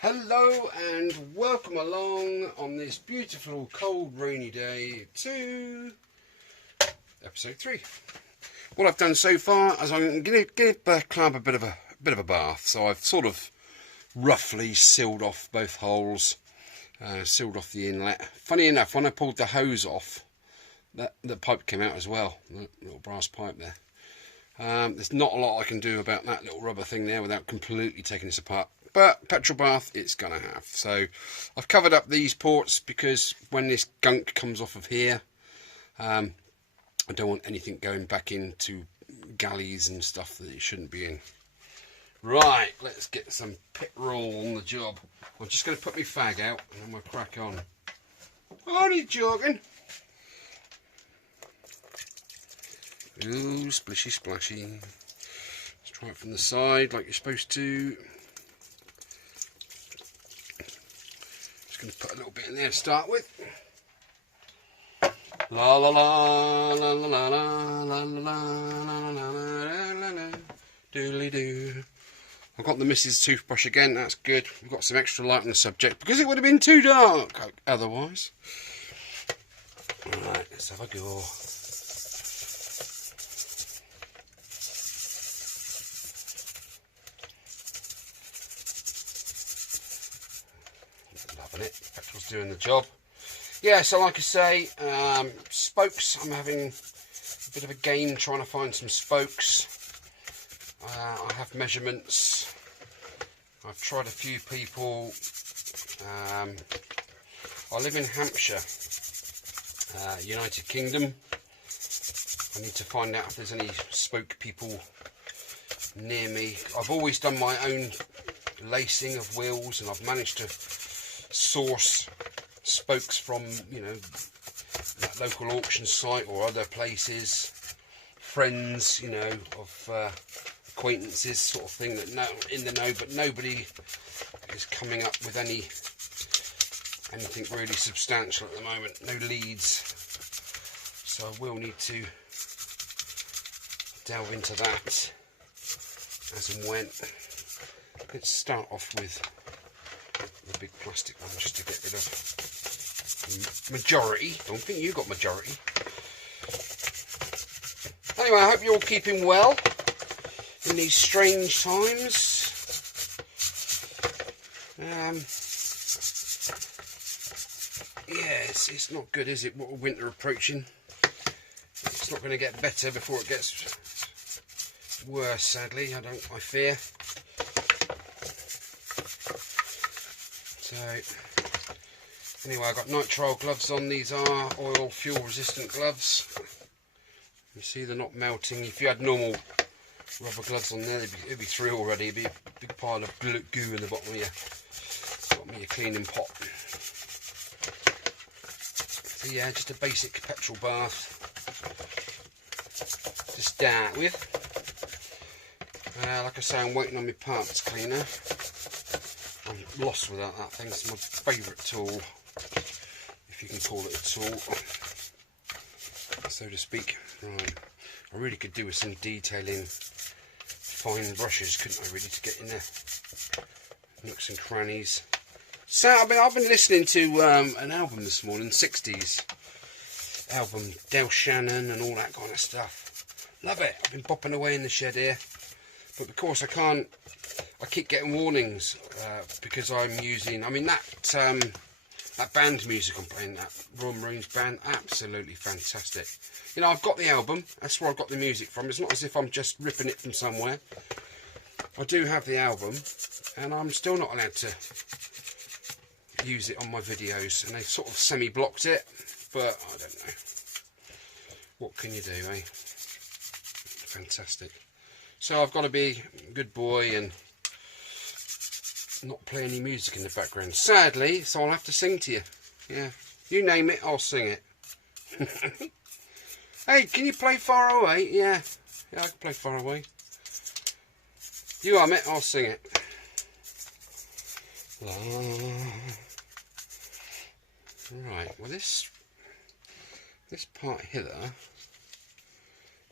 Hello and welcome along on this beautiful cold rainy day to episode 3. What I've done so far is I'm going to give the clamp a bit of a bath. So I've sort of roughly sealed off both holes, sealed off the inlet. Funny enough, when I pulled the hose off, the pipe came out as well, the little brass pipe there. There's not a lot I can do about that little rubber thing there without completely taking this apart. But petrol bath it's gonna have. So I've covered up these ports because when this gunk comes off of here, I don't want anything going back into galleys and stuff that it shouldn't be in. Right, let's get some petrol on the job. I'm just going to put my fag out and I'm going to crack on. Are you joking? Ooh, splishy splashy. Let's try it from the side like you're supposed to. Just going to put a little bit in there to start with. La la la la la la la la la la la doodly doo. I've got the missus toothbrush again, that's good. We've got some extra light on the subject because it would have been too dark otherwise. Alright, let's have a go. Loving it, petrol's doing the job. Yeah, so like I say, spokes, I'm having a bit of a game trying to find some spokes. I have measurements. I've tried a few people. I live in Hampshire, United Kingdom. I need to find out if there's any spoke people near me. I've always done my own lacing of wheels, and I've managed to source spokes from, you know, that local auction site or other places, friends, you know, of acquaintances, sort of thing, that know in the know, but nobody is coming up with anything really substantial at the moment. No leads, so I will need to delve into that as and when. Let's start off with the big plastic one just to get rid of majority. Don't think you got majority. Anyway, I hope you're all keeping well in these strange times. Yeah, it's not good, is it? What winter approaching. It's not going to get better before it gets worse, sadly. I fear. So anyway, I've got nitrile gloves on. These are oil fuel resistant gloves. You see they're not melting. If you had normal rubber gloves on there, it'd be through already. It'd be a big pile of goo in the bottom of your cleaning pot. So yeah, just a basic petrol bath to start with. Like I say, I'm waiting on my parts cleaner. I'm lost without that thing. It's my favourite tool, if you can call it a tool, so to speak. Right, I really could do with some detailing, fine brushes, couldn't I, really, to get in there, nooks and crannies. So I've been listening to an album this morning, 60s album, Del Shannon and all that kind of stuff. Love it. I've been bopping away in the shed here, but of course I keep getting warnings because I'm using, I mean, that band music I'm playing, that Royal Marines band, absolutely fantastic. You know, I've got the album, that's where I've got the music from. It's not as if I'm just ripping it from somewhere. I do have the album, and I'm still not allowed to use it on my videos, and they've sort of semi-blocked it, but I don't know. What can you do, eh? Fantastic. So I've got to be a good boy and not play any music in the background, sadly, so I'll have to sing to you. Yeah, you name it, I'll sing it. Hey, can you play Far Away? Yeah, I can play Far Away. You hum it, I'll sing it. Right, well this part here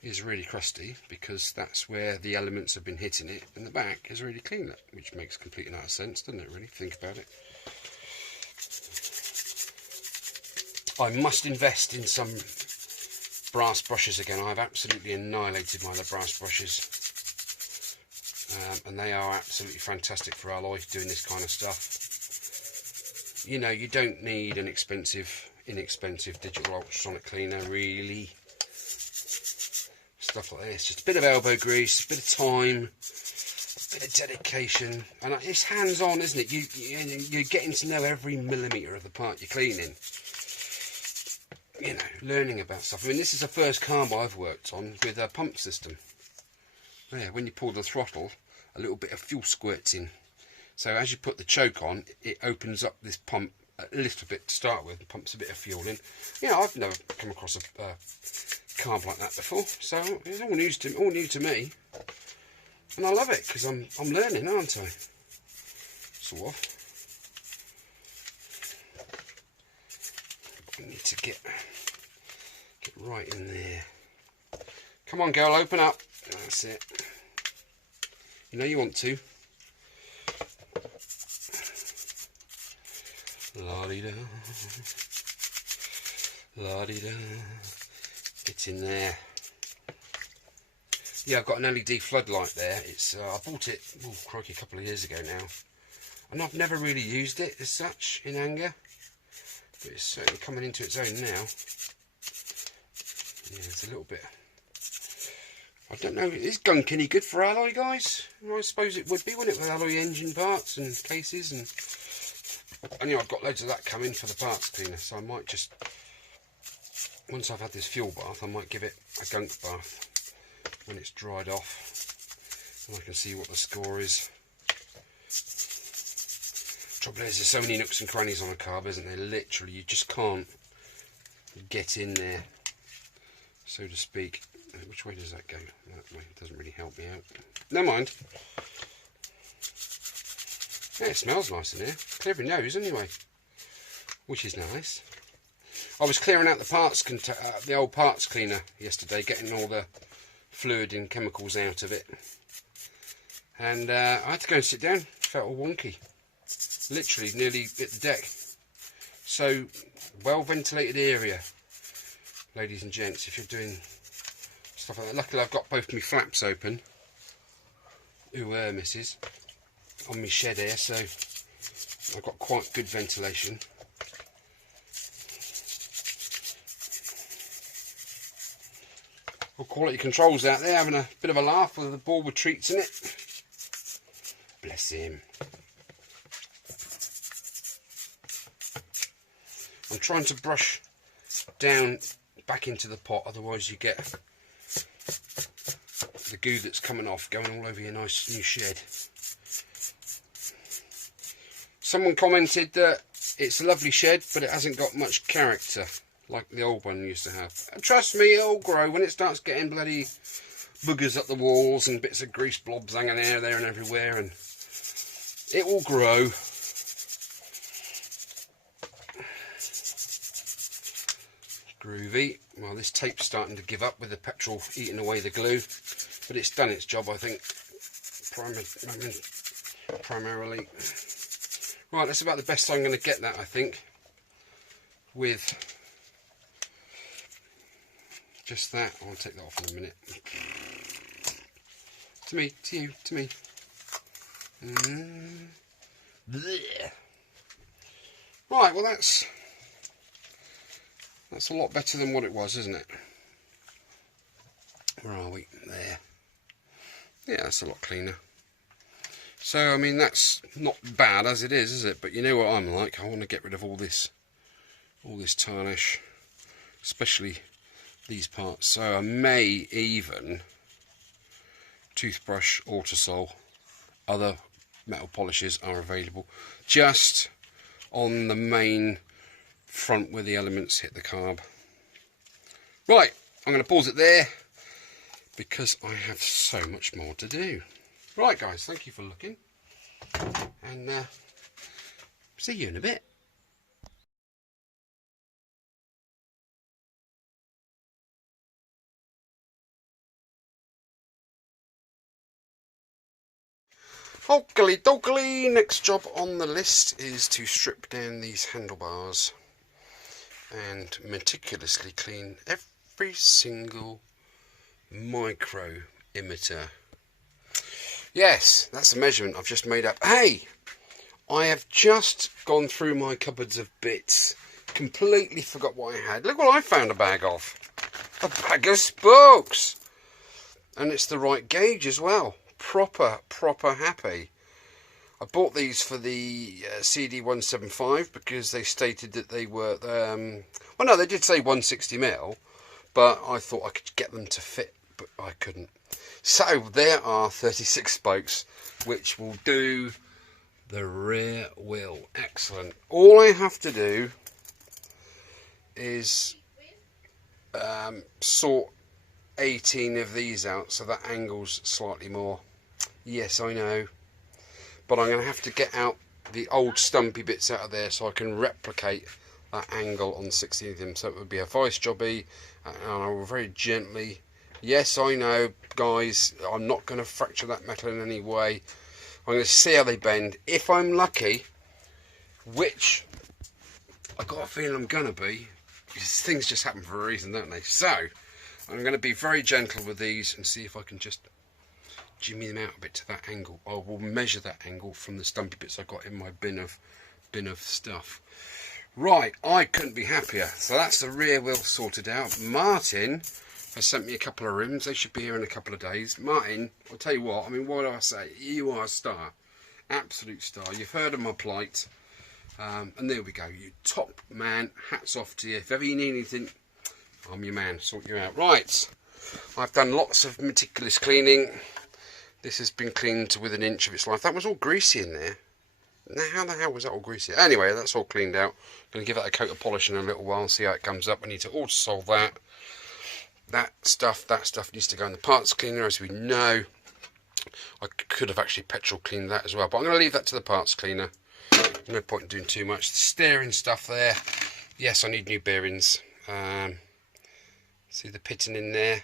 is really crusty because that's where the elements have been hitting it, and the back is really clean, which makes complete and utter sense, doesn't it, really? Think about it. I must invest in some brass brushes again. I've absolutely annihilated my other brass brushes, and they are absolutely fantastic for alloy, doing this kind of stuff. You know, you don't need an inexpensive digital ultrasonic cleaner, really. Stuff like this, just a bit of elbow grease, a bit of time, a bit of dedication, and it's hands-on, isn't it? You're getting to know every millimetre of the part you're cleaning. You know, learning about stuff. I mean, this is the first carb I've worked on with a pump system. Yeah, when you pull the throttle, a little bit of fuel squirts in. So as you put the choke on, it opens up this pump a little bit to start with, and pumps a bit of fuel in. Yeah, I've never come across a carb like that before, so it's all new to me, and I love it because I'm learning, aren't I? Sort of. I need to get right in there. Come on, girl, open up. That's it. You know you want to. La-dee-da. La-dee-da. Get in there. Yeah, I've got an LED floodlight there. It's I bought it, oh crikey, a couple of years ago now, and I've never really used it as such in anger, but it's certainly coming into its own now. Yeah, it's a little bit, I don't know, is gunk any good for alloy, guys? Well, I suppose it would be, wouldn't it, with alloy engine parts and cases, and anyway, I've got loads of that coming for the parts cleaner, so I might just, once I've had this fuel bath, I might give it a gunk bath when it's dried off, and I can see what the score is. Trouble is, there's so many nooks and crannies on a carb, isn't there? Literally, you just can't get in there, so to speak. Which way does that go? That way. It doesn't really help me out. Never mind. Yeah, it smells nice in here. Clear your nose anyway, which is nice. I was clearing out the parts, the old parts cleaner yesterday, getting all the fluid and chemicals out of it, and I had to go and sit down. Felt all wonky. Literally, nearly hit the deck. So, well ventilated area, ladies and gents. If you're doing stuff like that, luckily I've got both my flaps open. Ooh, misses. On my shed here, so I've got quite good ventilation. Well, quality control's out there having a bit of a laugh with the ball with treats in it. Bless him. I'm trying to brush down back into the pot, otherwise you get the goo that's coming off going all over your nice new shed. Someone commented that it's a lovely shed, but it hasn't got much character like the old one used to have. And trust me, it'll grow when it starts getting bloody boogers up the walls and bits of grease blobs hanging there and everywhere, and it will grow. Groovy. Well, this tape's starting to give up with the petrol eating away the glue, but it's done its job, I think, primarily. Right, that's about the best I'm going to get that, I think, with just that. I'll take that off in a minute. To me, to you, to me. Right, well that's a lot better than what it was, isn't it? Where are we? There. Yeah, that's a lot cleaner. So, I mean, that's not bad as it is it? But you know what I'm like. I want to get rid of all this tarnish, especially these parts. So I may even toothbrush, Autosol, other metal polishes are available just on the main front where the elements hit the carb. Right, I'm going to pause it there because I have so much more to do. Right guys, thank you for looking, and see you in a bit. Oakley dokley, next job on the list is to strip down these handlebars and meticulously clean every single micro emitter. Yes, that's a measurement I've just made up. Hey, I have just gone through my cupboards of bits, completely forgot what I had. Look what I found a bag of. A bag of spokes. And it's the right gauge as well. Proper happy. I bought these for the CD175 because they stated that they were, well no, they did say 160mm, but I thought I could get them to fit, but I couldn't. So there are 36 spokes, which will do the rear wheel. Excellent. All I have to do is sort 18 of these out so that angle's slightly more. Yes, I know, but I'm going to have to get out the old stumpy bits out of there so I can replicate that angle on 16 of them. So it would be a vice jobby, and I will very gently, yes I know guys, I'm not going to fracture that metal in any way. I'm going to see how they bend. If I'm lucky, which I got a feeling I'm going to be, because things just happen for a reason, don't they? So I'm going to be very gentle with these and see if I can just jimmy them out a bit to that angle. I will measure that angle from the stumpy bits I got in my bin of stuff. Right, I couldn't be happier. So that's the rear wheel sorted out. Martin has sent me a couple of rims. They should be here in a couple of days. Martin, I'll tell you what, I mean, what do I say? You are a star. Absolute star. You've heard of my plight. And there we go. You top man. Hats off to you. If ever you need anything, I'm your man. Sort you out. Right. I've done lots of meticulous cleaning. This has been cleaned to within an inch of its life. That was all greasy in there. Now, how the hell was that all greasy? Anyway, that's all cleaned out. I'm going to give that a coat of polish in a little while and see how it comes up. I need to also solve that. That stuff needs to go in the parts cleaner, as we know. I could have actually petrol cleaned that as well, but I'm going to leave that to the parts cleaner. No point in doing too much. The steering stuff there. Yes, I need new bearings. See the pitting in there.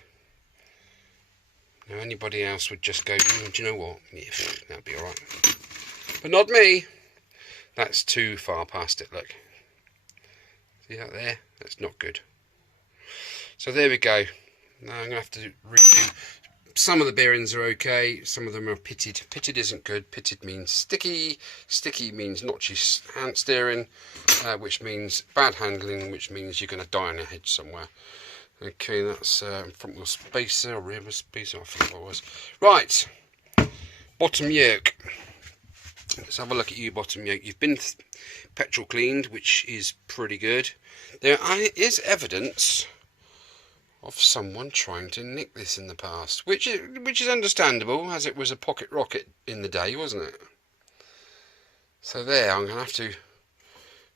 Now, anybody else would just go, do you know what? Yeah, that'd be alright. But not me. That's too far past it, look. See that there? That's not good. So there we go. Now I'm going to have to redo. Some of the bearings are okay, some of them are pitted. Pitted isn't good. Pitted means sticky. Sticky means notchy hand steering, which means bad handling, which means you're going to die on a hedge somewhere. Okay, that's front wheel spacer, or rear wheel spacer, I forget what it was. Right, bottom yoke. Let's have a look at you, bottom yoke. You've been petrol cleaned, which is pretty good. There is evidence of someone trying to nick this in the past, which is understandable, as it was a pocket rocket in the day, wasn't it? So there, I'm going to have to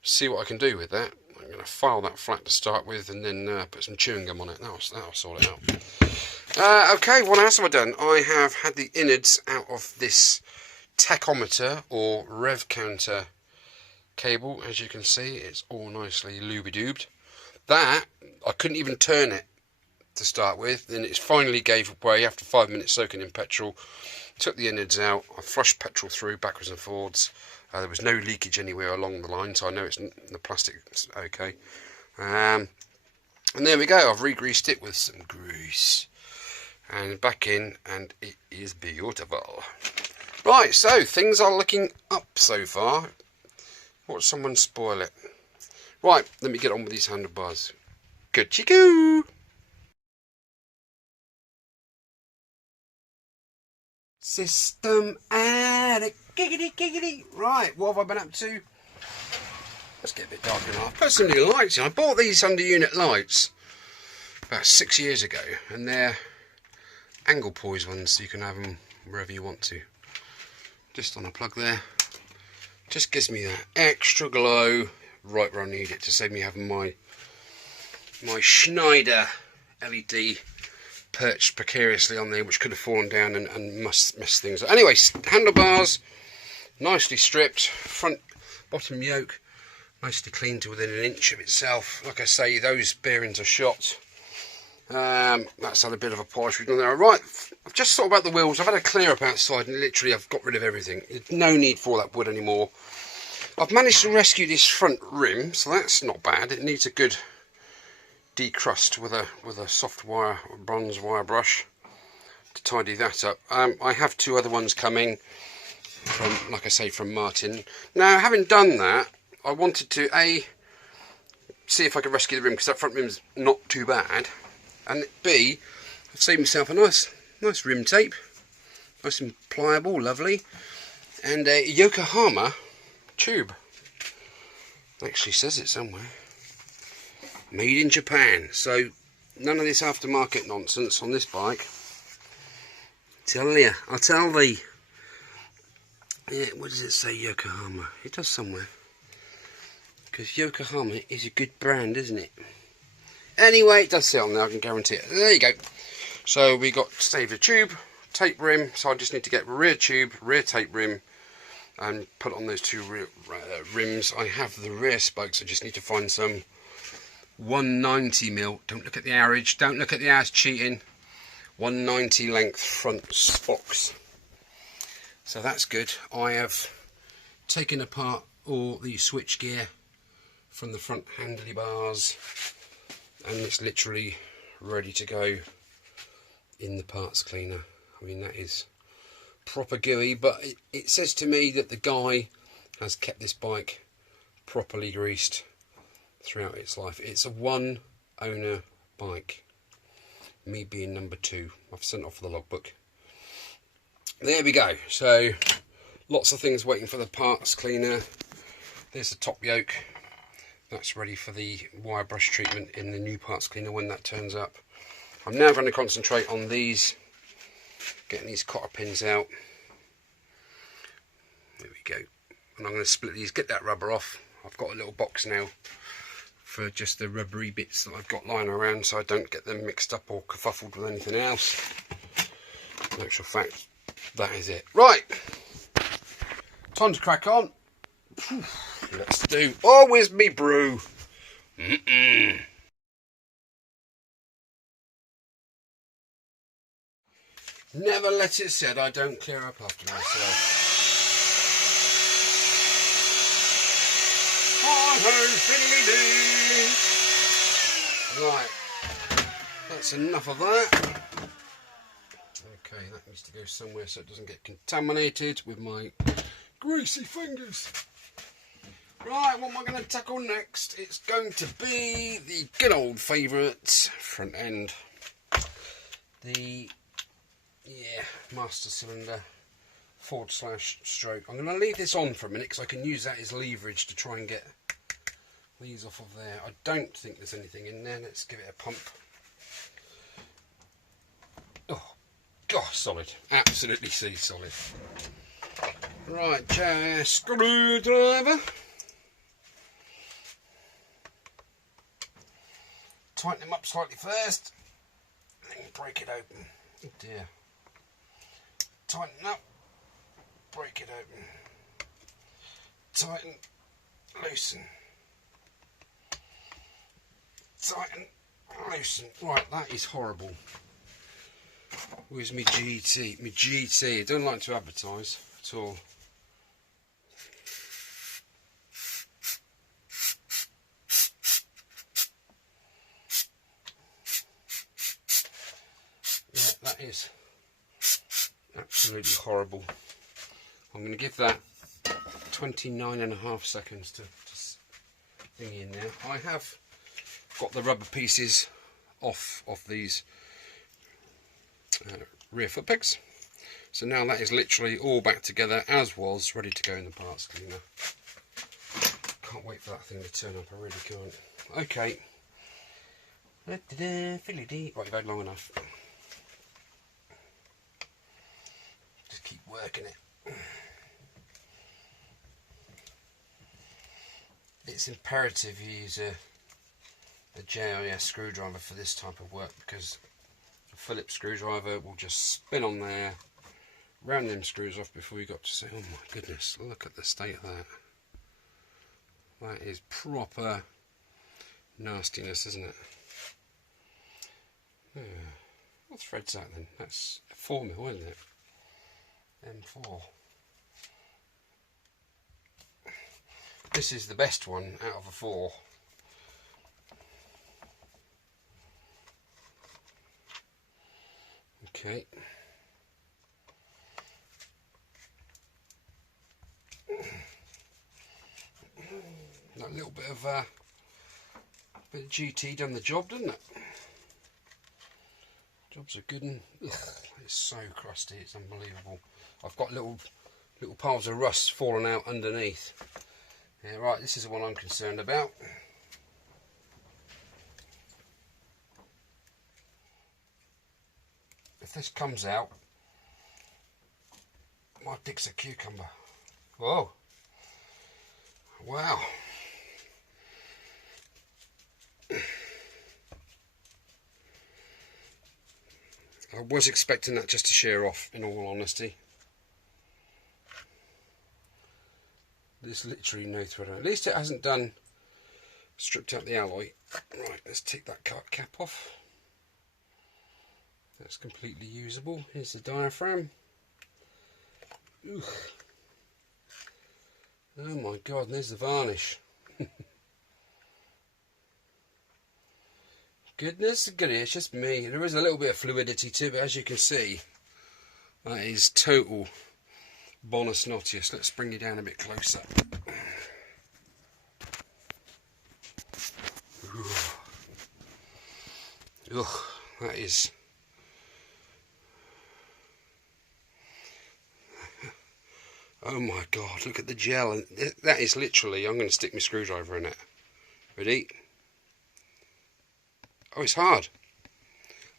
see what I can do with that. I'm going to file that flat to start with, and then put some chewing gum on it. That'll sort it out. Okay, what else have I done? I have had the innards out of this tachometer or rev counter cable. As you can see, it's all nicely looby-doobed. That, I couldn't even turn it to start with, then it finally gave way after 5 minutes soaking in petrol. Took the innards out, I flushed petrol through backwards and forwards. There was no leakage anywhere along the line, so I know it's the plastic's okay. And there we go, I've re-greased it with some grease and back in, and it is beautiful. Right, so things are looking up so far. Watch someone spoil it. Right, let me get on with these handlebars. Good chicoo. System addict, giggity. Right, what have I been up to? Let's get a bit darker now. I've put some new lights in. I bought these under unit lights about 6 years ago, and they're angle poise ones, so you can have them wherever you want to. Just on a plug there. Just gives me that extra glow right where I need it, to save me having my Schneider LED perched precariously on there, which could have fallen down and mess things up. Anyway, handlebars nicely stripped, front bottom yoke nicely cleaned to within an inch of itself. Like I say, those bearings are shot. That's had a bit of a polish we've done there. Right, I've just thought about the wheels. I've had a clear up outside and literally I've got rid of everything. There's no need for all that wood anymore. I've managed to rescue this front rim, so that's not bad. It needs a good decrust with a soft wire, bronze wire brush to tidy that up. I have two other ones coming from, like I say, from Martin. Now, having done that, I wanted to see if I could rescue the rim, because that front rim's not too bad, and B, I've saved myself a nice rim tape, nice and pliable, lovely, and a Yokohama tube. It actually says it somewhere. Made in Japan. So none of this aftermarket nonsense on this bike. I'll tell thee. Yeah, what does it say, Yokohama? It does somewhere. Because Yokohama is a good brand, isn't it? Anyway, it does say on there, I can guarantee it. There you go. So we got saved a tube, tape rim, so I just need to get rear tube, rear tape rim, and put on those two rear rims. I have the rear spokes, I just need to find some 190mm. Don't look at the average, don't look at the hours, cheating. 190 length front spokes. So that's good. I have taken apart all the switch gear from the front handlebars, and it's literally ready to go in the parts cleaner. I mean, that is proper gooey, but it says to me that the guy has kept this bike properly greased throughout its life. It's a one owner bike, me being number 2. I've sent off the logbook. There we go. So lots of things waiting for the parts cleaner. There's the top yoke. That's ready for the wire brush treatment in the new parts cleaner when that turns up. I'm now going to concentrate on these, getting these cotter pins out. There we go. And I'm going to split these, get that rubber off. I've got a little box now for just the rubbery bits that I've got lying around, so I don't get them mixed up or kerfuffled with anything else. In actual fact, that is it. Right, time to crack on. Let's do always me brew. Never let it said I don't clear up after myself. Right, that's enough of that. Okay, that needs to go somewhere so it doesn't get contaminated with my greasy fingers. Right, what am I going to tackle next? It's going to be the good old favourite front end. The master cylinder /stroke. I'm going to leave this on for a minute because I can use that as leverage to try and get these off of there. I don't think there's anything in there. Let's give it a pump. Oh, gosh, solid. Absolutely solid. Right, just screwdriver. Tighten them up slightly first, and then break it open. Oh dear. Tighten up, break it open. Tighten, loosen. Tighten, loosen. Right, that is horrible. Where's my GT? My GT. I don't like to advertise at all. Yeah, that is absolutely horrible. I'm going to give that 29.5 seconds to thingy in there. I have got the rubber pieces off these rear foot pegs, so now that is literally all back together as was, ready to go in the parts cleaner. Can't wait for that thing to turn up, I really can't. Okay, right, you've had long enough. Just keep working it. It's imperative you use a JIS screwdriver for this type of work, because a Phillips screwdriver will just spin on there, round them screws off before you got to say, oh my goodness, look at the state of that. That is proper nastiness, isn't it? What thread's that then? That's 4mm, isn't it? M4. This is the best one out of the 4. Okay. That little bit of GT done the job, didn't it? Job's a good one. Ugh, it's so crusty, it's unbelievable. I've got little piles of rust falling out underneath. Yeah, right, this is the one I'm concerned about. If this comes out, my dick's a cucumber. Whoa. Wow. I was expecting that just to shear off, in all honesty. There's literally no thread on it. At least it hasn't stripped out the alloy. Right, let's take that cap off. That's completely usable. Here's the diaphragm. Ugh. Oh my god, and there's the varnish. Goodness goody, it's just me. There is a little bit of fluidity to it, as you can see. That is total bonus nottius. Let's bring you down a bit closer. Ugh, that is... Oh my god, look at the gel. And that is literally, I'm going to stick my screwdriver in it. Ready? Oh, it's hard.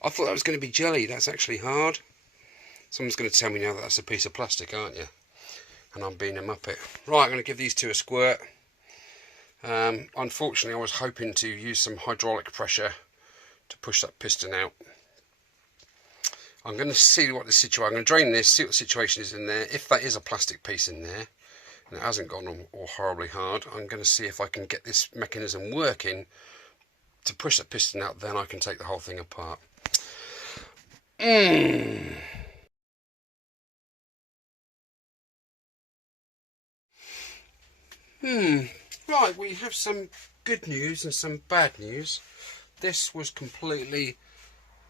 I thought that was going to be jelly. That's actually hard. Someone's going to tell me now that that's a piece of plastic, aren't you? And I'm being a muppet. Right, I'm going to give these two a squirt. Unfortunately, I was hoping to use some hydraulic pressure to push that piston out. I'm going to see what the situation... I'm going to drain this, see what the situation is in there. If that is a plastic piece in there, and it hasn't gone all horribly hard, I'm going to see if I can get this mechanism working to push that piston out. Then I can take the whole thing apart. Right, we have some good news and some bad news. This was completely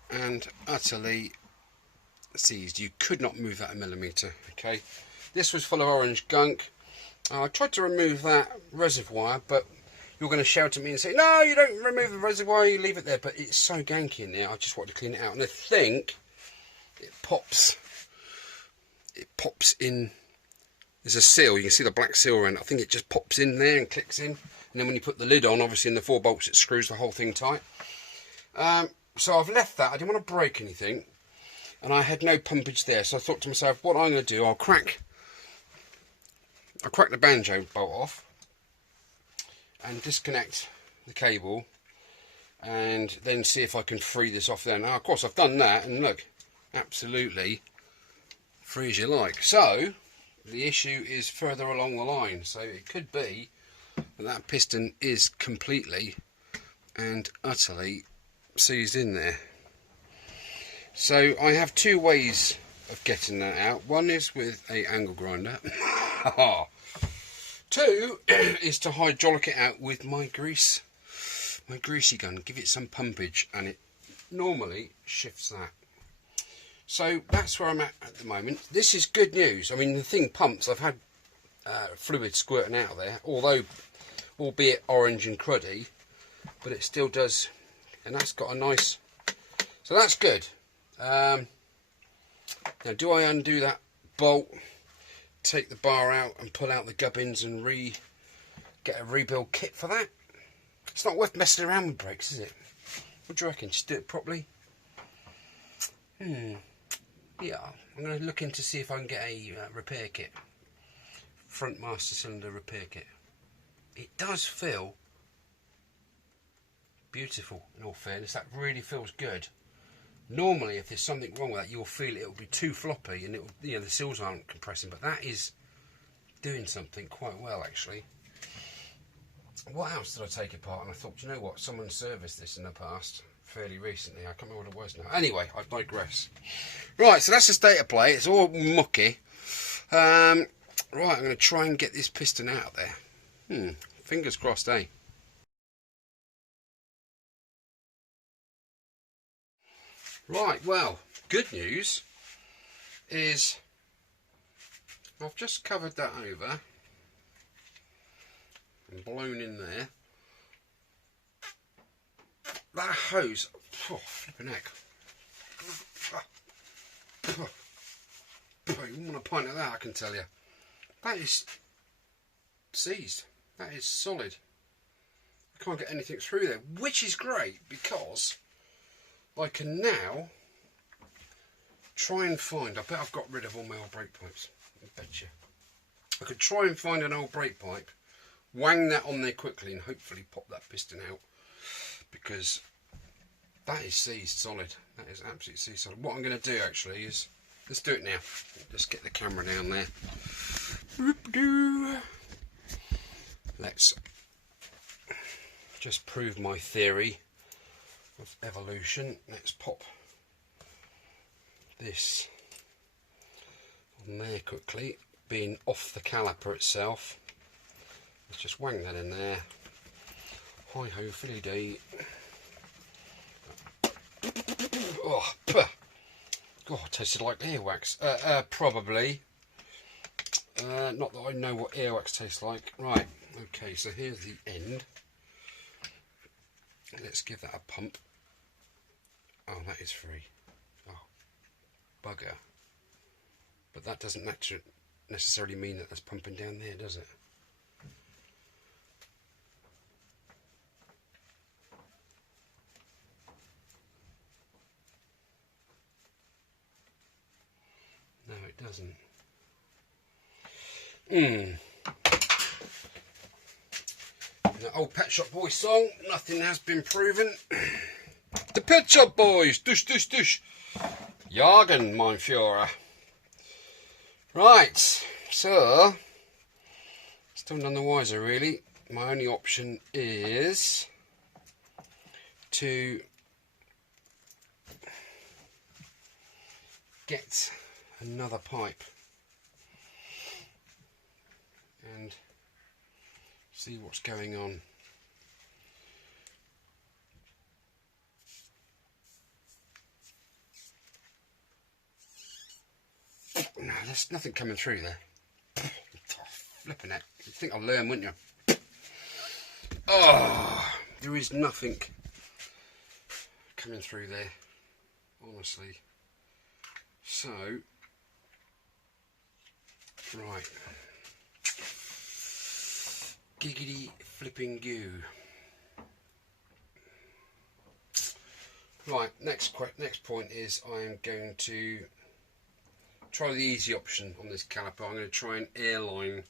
and utterly seized. You could not move that a millimetre. Okay, this was full of orange gunk. I tried to remove that reservoir, but you're going to shout at me and say, no, you don't remove the reservoir, you leave it there. But it's so ganky in there, I just want to clean it out. And I think it pops in. There's a seal, you can see the black seal around it. I think it just pops in there and clicks in. And then when you put the lid on, obviously in the 4 bolts, it screws the whole thing tight. So I've left that. I didn't want to break anything. And I had no pumpage there. So I thought to myself, what I'm going to do, I'll crack the banjo bolt off and disconnect the cable and then see if I can free this off there. Now, of course, I've done that, and look, absolutely free as you like. So the issue is further along the line. So it could be that piston is completely and utterly seized in there. So I have 2 ways of getting that out. One is with a angle grinder. 2 is to hydraulic it out with my greasy gun. Give it some pumpage, and it normally shifts that. So that's where I'm at the moment. This is good news. I mean, the thing pumps. I've had fluid squirting out of there, although albeit orange and cruddy, but it still does. And that's got a nice... So that's good. Now, do I undo that bolt, take the bar out and pull out the gubbins and get a rebuild kit for that? It's not worth messing around with brakes, is it? What do you reckon? Just do it properly? Yeah, I'm going to look in to see if I can get a repair kit. Front master cylinder repair kit. It does feel beautiful, in all fairness. That really feels good. Normally, if there's something wrong with that, you'll feel it'll be too floppy and the seals aren't compressing, but that is doing something quite well, actually. What else did I take apart? And I thought, you know what, someone serviced this in the past. fairly recently. I can't remember what it was now. Anyway, I digress. Right, so that's the state of play. It's all mucky. Right, I'm going to try and get this piston out of there. Fingers crossed, eh? Right, well, good news is I've just covered that over and blown in there. That hose, flipping heck. You wouldn't want a pint of that, I can tell you. That is seized. That is solid. I can't get anything through there, which is great because I can now try and find, I bet I've got rid of all my old brake pipes. I bet you. I could try and find an old brake pipe, wang that on there quickly and hopefully pop that piston out, because that is seized solid. That is absolutely seized solid. What I'm going to do actually is, let's do it now. Let's get the camera down there. Let's just prove my theory of evolution. Let's pop this on there quickly, being off the caliper itself. Let's just wang that in there. Hi ho, filly dee. Oh, puh. God, it tasted like earwax. Probably. Not that I know what earwax tastes like. Right, okay, so here's the end. Let's give that a pump. Oh, that is free. Oh, bugger. But that doesn't necessarily mean that that's pumping down there, does it? No, it doesn't. The old Pet Shop Boys song, nothing has been proven. The Pet Shop Boys, dush dush dush. Jagen, mein Führer. Right, so, still none the wiser really. My only option is to get another pipe and see what's going on. No, there's nothing coming through there. Oh, flipping it. You'd think I'll learn, wouldn't you? Oh, there is nothing coming through there, honestly. So, right. Giggity flipping goo. Right, next point is I am going to try the easy option on this caliper. I'm going to try and airline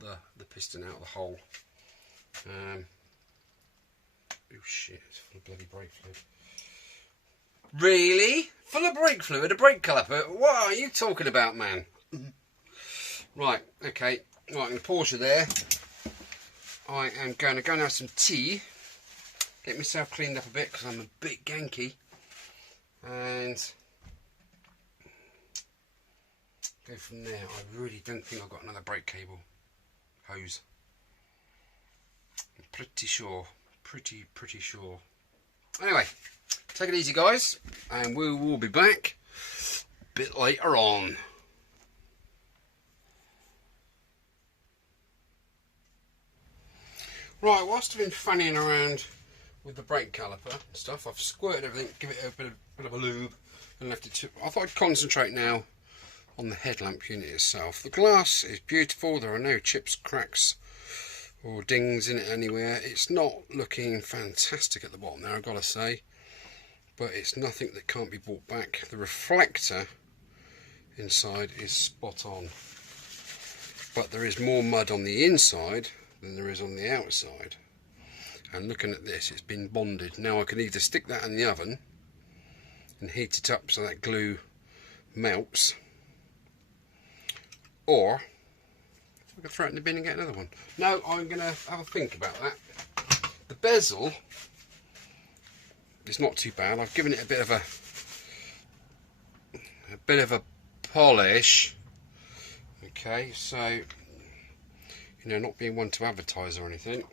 the piston out of the hole. Oh shit, it's full of bloody brake fluid. Really? Full of brake fluid? A brake caliper? What are you talking about, man? Right, okay. Right, I'm going to pause you there. I am going to go and have some tea. Get myself cleaned up a bit because I'm a bit ganky. And go from there. I really don't think I've got another brake cable hose. I'm pretty sure. Pretty sure. Anyway, take it easy guys, and we will be back a bit later on. Right, whilst I've been fanning around with the brake caliper and stuff, I've squirted everything, give it a bit of a lube and left it to... I thought I'd concentrate now on the headlamp unit itself. The glass is beautiful, there are no chips, cracks or dings in it anywhere. It's not looking fantastic at the bottom there, I've got to say, but it's nothing that can't be brought back. The reflector inside is spot on, but there is more mud on the inside than there is on the outside. And looking at this, it's been bonded. Now I can either stick that in the oven and heat it up so that glue melts, or I could throw it in the bin and get another one. No, I'm going to have a think about that. The bezel it's not too bad. I've given it a bit of a polish. Okay, so, you know, not being one to advertise or anything,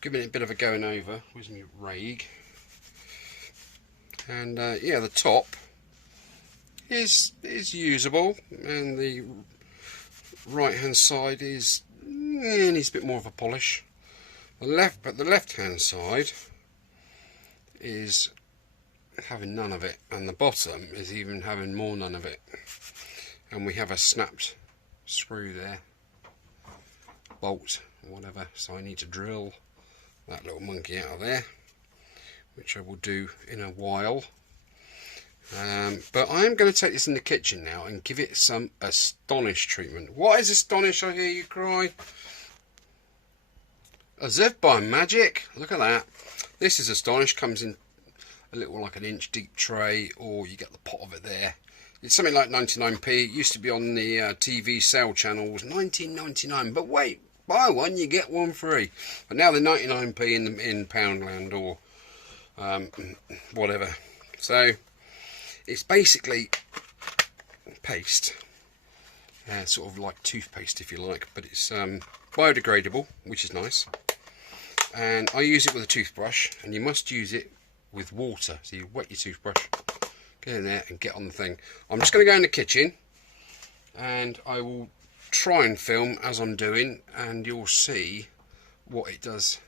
giving it a bit of a going over. Where's my rag? And yeah, the top is usable, and the right hand side is needs a bit more of a polish. The left hand side is having none of it, and the bottom is even having more none of it. And we have a snapped screw there, bolt or whatever, so I need to drill that little monkey out of there, which I will do in a while. But I am going to take this in the kitchen now and give it some Astonish treatment. What is Astonish, I hear you cry? As if by magic. Look at that. This is Astonish. Comes in a little, like an inch deep tray, or you get the pot of it there. It's something like 99p. It used to be on the TV sale channels, 19.99. But wait, buy one, you get one free. But now they're 99p in Poundland or whatever. So it's basically paste, sort of like toothpaste if you like, but it's biodegradable, which is nice. And I use it with a toothbrush, and you must use it with water. So you wet your toothbrush, get in there and get on the thing. I'm just going to go in the kitchen, and I will try and film as I'm doing, and you'll see what it does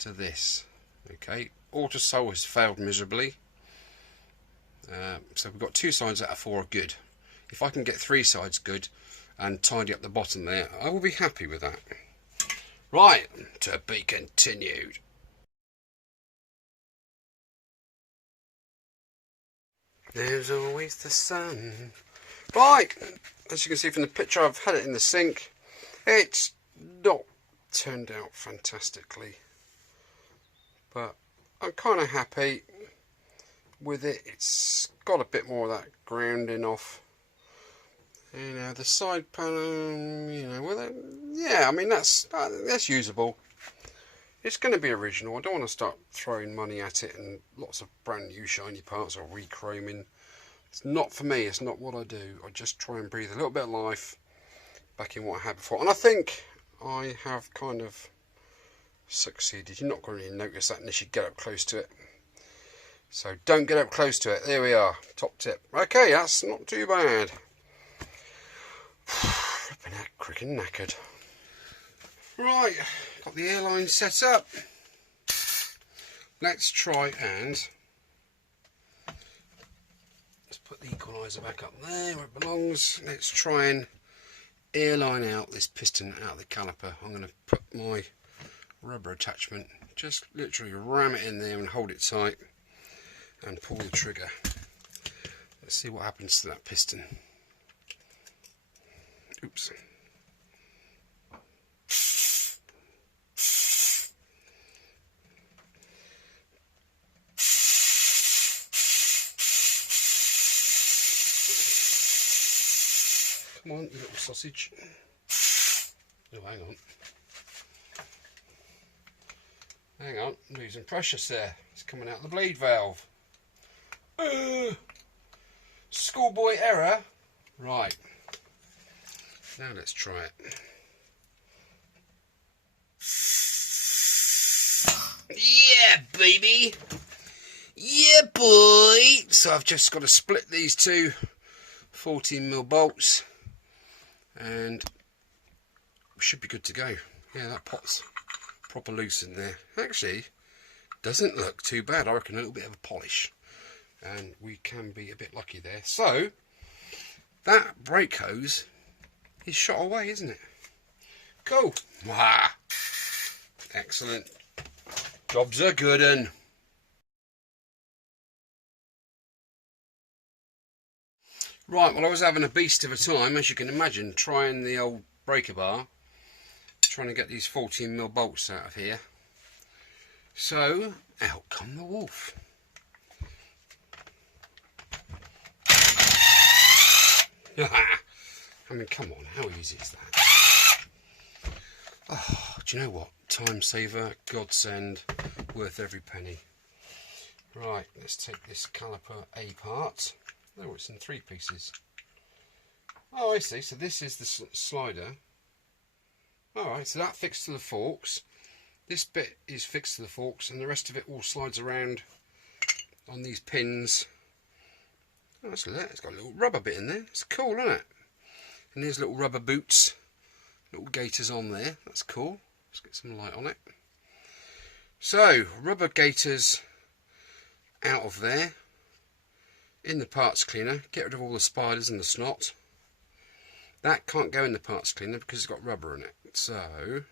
to this. Okay, Autosol has failed miserably. So we've got 2 sides out of 4 are good. If I can get 3 sides good and tidy up the bottom there, I will be happy with that. Right, to be continued. There's always the sun. Right, as you can see from the picture, I've had it in the sink. It's not turned out fantastically, but I'm kind of happy with it. It's got a bit more of that grounding off. You know, the side panel, you know, well, yeah, I mean, that's usable. It's going to be original. I don't want to start throwing money at it and lots of brand new shiny parts or re-chroming. It's not for me. It's not what I do. I just try and breathe a little bit of life back in what I had before. And I think I have kind of succeeded. You're not going to really notice that unless you get up close to it. So don't get up close to it. There we are. Top tip. Okay, that's not too bad. Flipping out, cricking knackered. Right, got the airline set up. Let's try and let's put the equaliser back up there where it belongs. Let's try and airline out this piston out of the caliper. I'm going to put my rubber attachment, just literally ram it in there and hold it tight and pull the trigger. Let's see what happens to that piston. Oops. Come on, you little sausage. Oh, hang on. Hang on, I'm losing pressure there. It's coming out of the bleed valve. Schoolboy error. Right. Now let's try it. Yeah, baby. Yeah, boy. So I've just got to split these two 14mm bolts, and we should be good to go. Yeah, that pot's proper loose in there. Actually, doesn't look too bad. I reckon a little bit of a polish, and we can be a bit lucky there. So that brake hose is shot away, isn't it? Cool. Wow. Excellent. Jobs are good. And right, well, I was having a beast of a time, as you can imagine, trying the old breaker bar, trying to get these 14mm bolts out of here. So out come the wolf. I mean, come on, how easy is that? Oh, do you know what? Time saver, godsend, worth every penny. Right, let's take this caliper apart. Oh, it's in 3 pieces. Oh, I see. So this is the slider. Alright, so that fixed to the forks. This bit is fixed to the forks, and the rest of it all slides around on these pins. Oh, that's lit. It's got a little rubber bit in there. It's cool, isn't it? And there's little rubber boots, little gaiters on there. That's cool. Let's get some light on it. So, rubber gaiters out of there. In the parts cleaner. Get rid of all the spiders and the snot. That can't go in the parts cleaner because it's got rubber in it. So,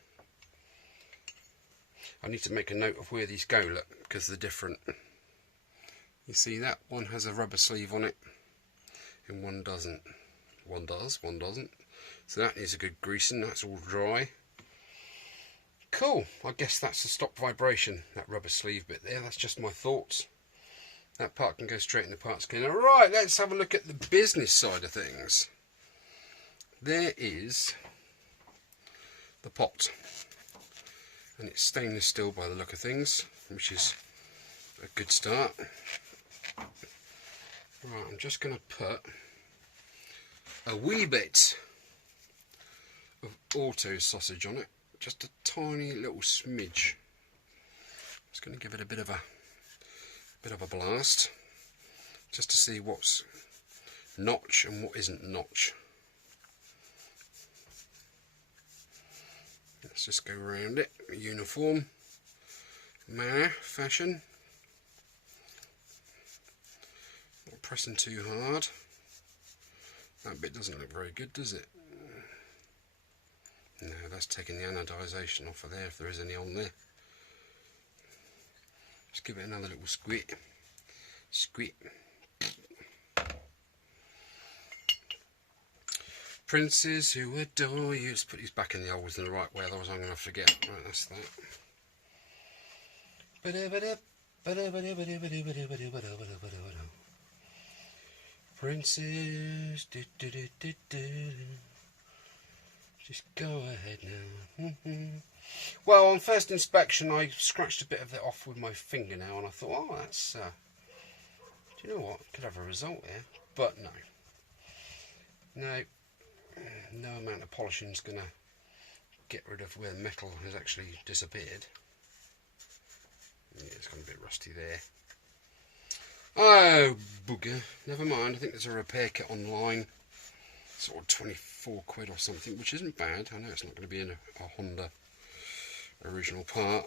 I need to make a note of where these go, look, because they're different. You see that one has a rubber sleeve on it and one doesn't. One does, one doesn't. So that needs a good greasing. That's all dry. Cool. I guess that's to stop vibration, that rubber sleeve bit there. That's just my thoughts. That part can go straight in the parts cleaner. Right, let's have a look at the business side of things. There is the pot. And it's stainless steel by the look of things, which is a good start. Right, I'm just going to put a wee bit of auto sausage on it, just a tiny little smidge. Just going to give it a bit of a blast, just to see what's notch and what isn't notch. Let's just go around it, uniform manner, fashion. Not pressing too hard. That bit doesn't look very good, does it? No, that's taking the anodization off of there, if there is any on there. Just give it another little squeak. Squeak. Princes who adore you. Let's put these back in the holes in the right way, otherwise I'm going to forget. Right, that's that. Princes. Just go ahead now. Well, on first inspection, I scratched a bit of it off with my fingernail, and I thought, oh, that's. Do you know what? Could have a result here, but no. No amount of polishing is going to get rid of where the metal has actually disappeared. Yeah, it's gone a bit rusty there. Oh, bugger. Never mind. I think there's a repair kit online. Sort of 24 quid or something, which isn't bad. I know it's not going to be in a Honda original part.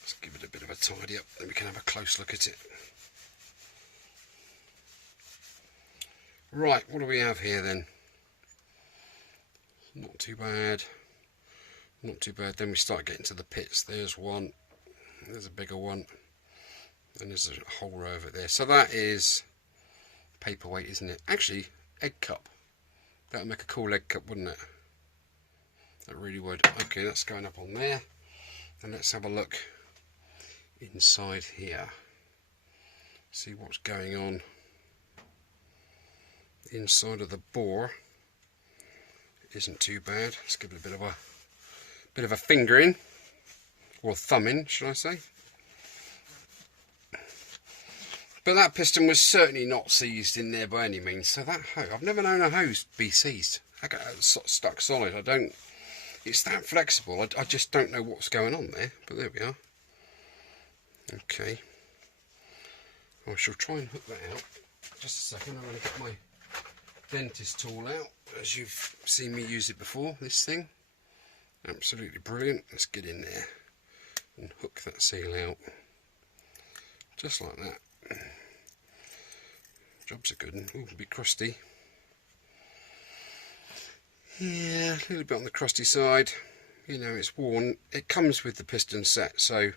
Let's give it a bit of a tidy up, and we can have a close look at it. Right, what do we have here then? Not too bad. Not too bad. Then we start getting to the pits. There's one. There's a bigger one. And there's a whole row of it there. So that is paperweight, isn't it? Actually, egg cup. That would make a cool egg cup, wouldn't it? That really would. Okay, that's going up on there. And let's have a look inside here. See what's going on inside of the bore. Isn't too bad. Let's give it a bit of a finger in, or thumb in, should I say? But that piston was certainly not seized in there by any means. So that hose, I've never known a hose be seized. I got stuck solid. It's that flexible. I just don't know what's going on there. But there we are. Okay. I shall try and hook that out. Just a second. I'm going to get my dentist tool out, as you've seen me use it before. This thing, absolutely brilliant. Let's get in there and hook that seal out, just like that. Job's a good one. Ooh, it'll be crusty. Yeah, a little bit on the crusty side. You know, it's worn. It comes with the piston set, so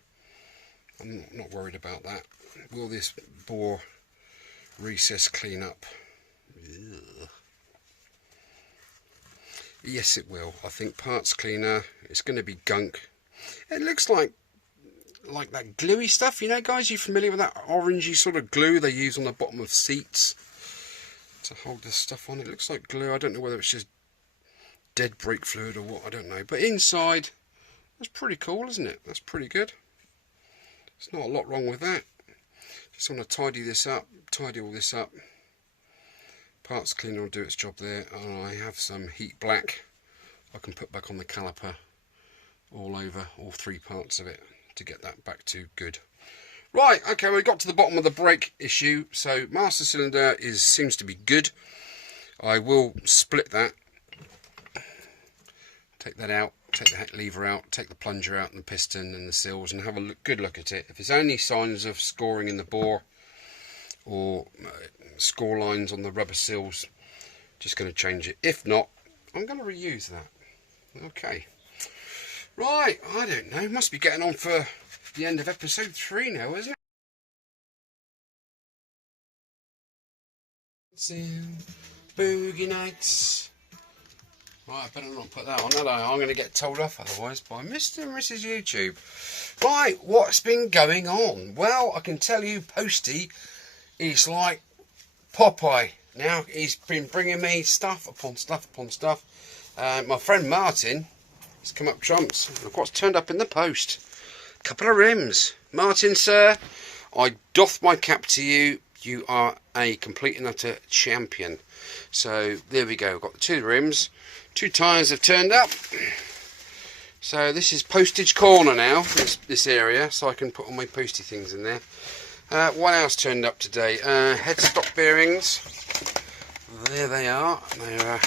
I'm not worried about that. Will this bore recess clean up? Ugh. Yes, it will. I think parts cleaner. It's going to be gunk. It looks like that gluey stuff. You know, guys, you familiar with that orangey sort of glue they use on the bottom of seats to hold this stuff on? It looks like glue. I don't know whether it's just dead brake fluid or what. I don't know. But inside, That's pretty cool, isn't it? That's pretty good. There's not a lot wrong with that. Just want to tidy this up, tidy all this up. Parts cleaner will do its job there, and I have some heat black I can put back on the caliper all over all 3 parts of it to get that back to good. Right, okay, we got to the bottom of the brake issue. So master cylinder seems to be good. I will split that, take that out, take the lever out, take the plunger out and the piston and the seals, and have a good look at it. If there's any signs of scoring in the bore or score lines on the rubber seals, just going to change it. If not, I'm going to reuse that. Okay. Right, I don't know. Must be getting on for the end of episode 3 now, isn't it? Boogie nights. Right, I better not put that on, had I? I'm going to get told off otherwise by Mr. and Mrs. YouTube. Right, what's been going on? Well, I can tell you, Posty is like Popeye. Now, he's been bringing me stuff upon stuff upon stuff. My friend Martin has come up trumps. Look what's turned up in the post. A couple of rims. Martin, sir, I doff my cap to you. You are a complete and utter champion. So there we go. We've got the 2 rims. 2 tyres have turned up. So this is postage corner now, this area, so I can put all my posty things in there. What else turned up today? Headstock bearings. There they are. They're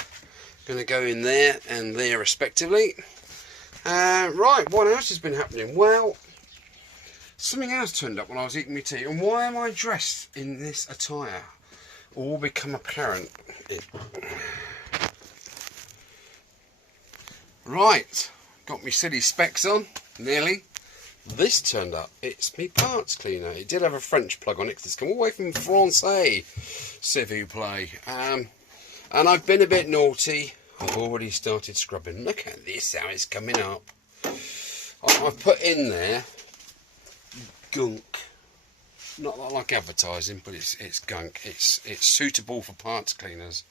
going to go in there and there respectively. Right, what else has been happening? Well, something else turned up when I was eating my tea. And why am I dressed in this attire? All become apparent. Right, got me silly specs on, nearly. This turned up. It's me parts cleaner. It did have a French plug on it because it's come all the way from Francais, s'il vous plaît. And I've been a bit naughty. I've already started scrubbing. Look at this, how it's coming up. I've put in there gunk. Not that I like advertising, but it's gunk. It's suitable for parts cleaners.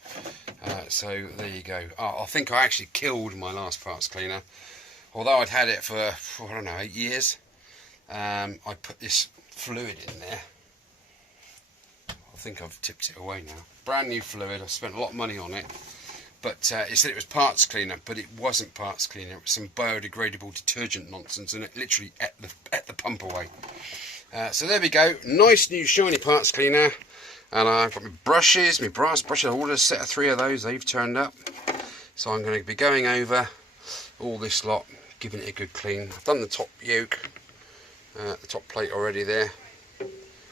So there you go. I think I actually killed my last parts cleaner. Although I'd had it for, I don't know, 8 years. I put this fluid in there. I think I've tipped it away now. Brand new fluid. I've spent a lot of money on it. But it said it was parts cleaner, but it wasn't parts cleaner. It was some biodegradable detergent nonsense, and it literally ate the pump away. So there we go. Nice new shiny parts cleaner. And I've got my brushes, my brass brushes. I ordered a set of 3 of those. They've turned up. So I'm going to be going over all this lot, giving it a good clean. I've done the top yoke, the top plate already there.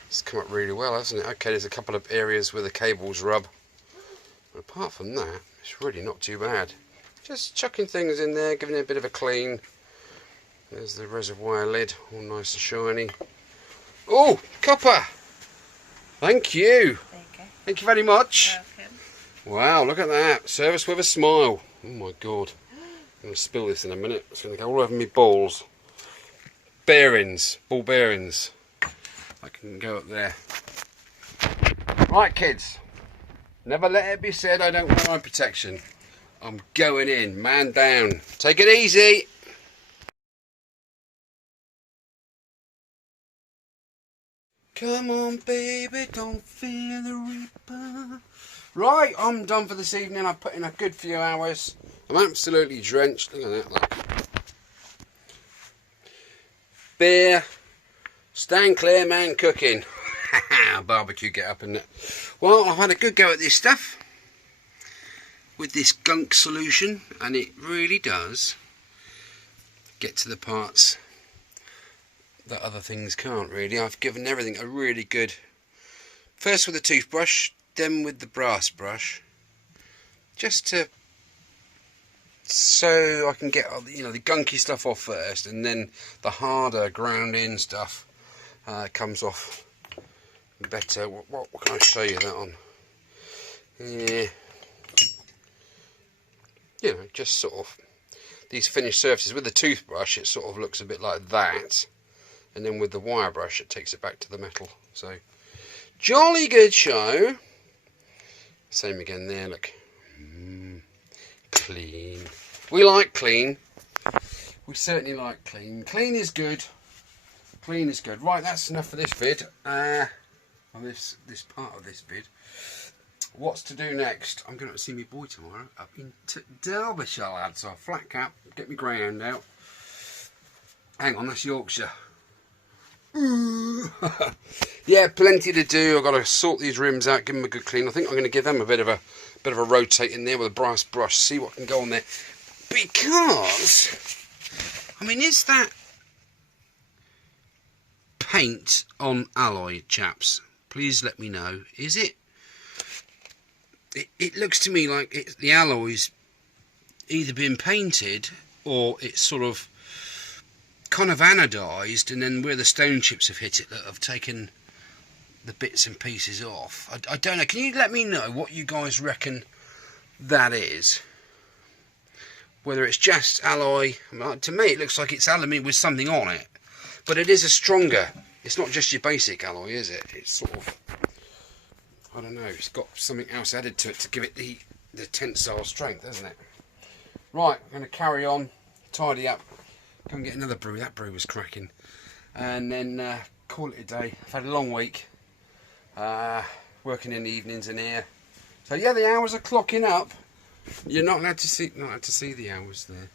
It's come up really well, hasn't it? Okay, there's a couple of areas where the cables rub. But apart from that, it's really not too bad. Just chucking things in there, giving it a bit of a clean. There's the reservoir lid, all nice and shiny. Oh, copper! Thank you. There you go. Thank you very much. Welcome. Wow, look at that. Service with a smile. Oh my god. I'm going to spill this in a minute. It's going to go all over me balls. Bearings. Ball bearings. I can go up there. Right, kids. Never let it be said I don't wear eye protection. I'm going in. Man down. Take it easy. Come on, baby, don't fear the reaper. Right, I'm done for this evening. I've put in a good few hours. I'm absolutely drenched. Look at that, look. Beer. Stand clear, man cooking. Barbecue get up, isn't it? Well, I've had a good go at this stuff with this gunk solution, and it really does get to the parts that other things can't really. I've given everything a really good, first with the toothbrush, then with the brass brush, just so I can get, you know, the gunky stuff off first, and then the harder ground in stuff comes off better. What can I show you that on? Yeah, you know, just sort of these finished surfaces. With the toothbrush it sort of looks a bit like that, and then with the wire brush it takes it back to the metal. So jolly good show. Same again there, look. Clean. We like clean. We certainly like clean. Clean is good. Clean is good. Right, that's enough for this vid. On this part of this vid. What's to do next? I'm going to see my boy tomorrow up in Derbyshire, lads. So flat cap, get my greyhound out. Hang on, that's Yorkshire. Yeah, plenty to do. I've got to sort these rims out, give them a good clean. I think I'm going to give them a bit of a rotate in there with a brass brush, see what can go on there. Because, I mean, is that paint on alloy, chaps? Please let me know. Is it? It looks to me like the alloy's either been painted or it's sort of kind of anodised, and then where the stone chips have hit it that have taken the bits and pieces off. I don't know. Can you let me know what you guys reckon that is? Whether it's just alloy. I mean, to me it looks like it's aluminium with something on it, but it is a stronger. It's not just your basic alloy, is it? It's sort of, I don't know, it's got something else added to it to give it the tensile strength, hasn't it? Right, I'm going to carry on, tidy up, go and get another brew. That brew was cracking. And then call it a day. I've had a long week, working in the evenings in here. So yeah, the hours are clocking up. You're not allowed to see the hours there.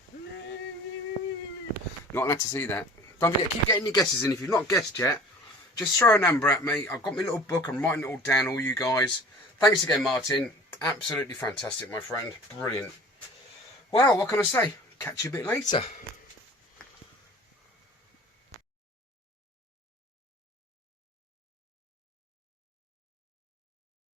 Not allowed to see that. Don't forget, keep getting your guesses in. If you've not guessed yet, just throw a number at me. I've got my little book. I'm writing it all down, all you guys. Thanks again, Martin. Absolutely fantastic, my friend. Brilliant. Well, what can I say? Catch you a bit later.